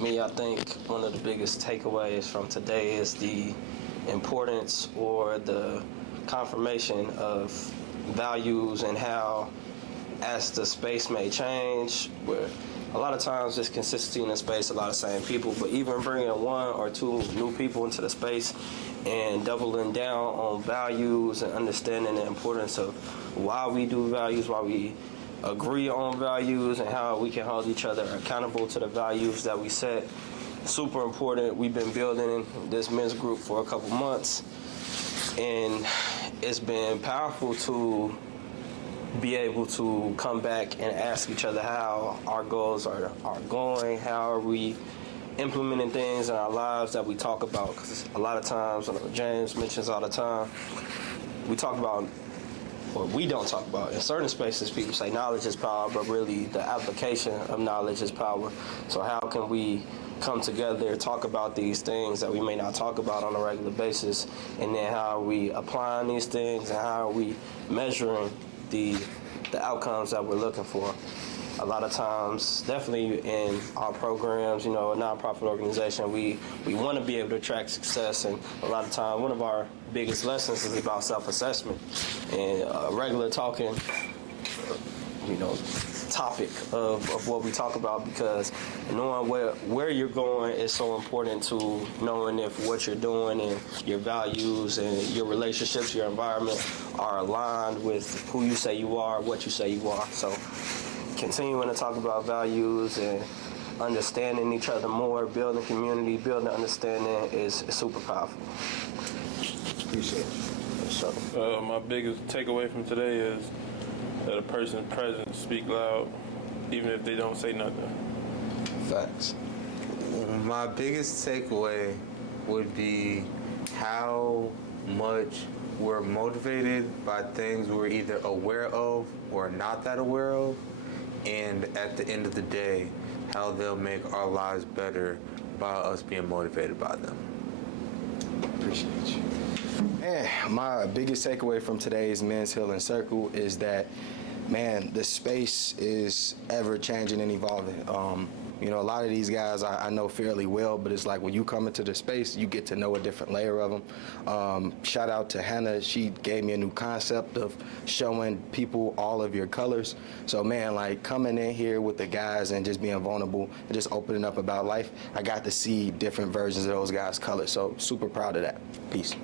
Me, I think one of the biggest takeaways from today is the importance or the confirmation of values and how, as the space may change, where a lot of times there's consistency in the space, a lot of same people, but even bringing one or two new people into the space and doubling down on values and understanding the importance of why we do values, why we agree on values, and how we can hold each other accountable to the values that we set. Super important. We've been building this men's group for a couple months, and it's been powerful to be able to come back and ask each other how our goals are going, how are we implementing things in our lives that we talk about. Because a lot of times, James mentions all the time, we talk about, or we don't talk about, in certain spaces people say knowledge is power, but really the application of knowledge is power. So how can we come together, talk about these things that we may not talk about on a regular basis, and then how are we applying these things and how are we measuring the outcomes that we're looking for. A lot of times, definitely in our programs, a nonprofit organization, we want to be able to track success, and a lot of time one of our biggest lessons is about self-assessment and regular talking, topic of what we talk about, because knowing where you're going is so important to knowing if what you're doing and your values and your relationships, your environment are aligned with who you say you are, what you say you are. So continuing to talk about values and understanding each other more, building community, building understanding is super powerful. Appreciate it. So, my biggest takeaway from today is that a person's presence speak loud, even if they don't say nothing. Facts. My biggest takeaway would be how much we're motivated by things we're either aware of or not that aware of, and at the end of the day, how they'll make our lives better by us being motivated by them. Appreciate you. Man, my biggest takeaway from today's Men's Healing Circle is that, man, the space is ever changing and evolving. A lot of these guys I know fairly well, but it's like when you come into the space, you get to know a different layer of them. Shout out to Hannah. She gave me a new concept of showing people all of your colors. So, man, like coming in here with the guys and just being vulnerable and just opening up about life, I got to see different versions of those guys' colors. So super proud of that. Peace.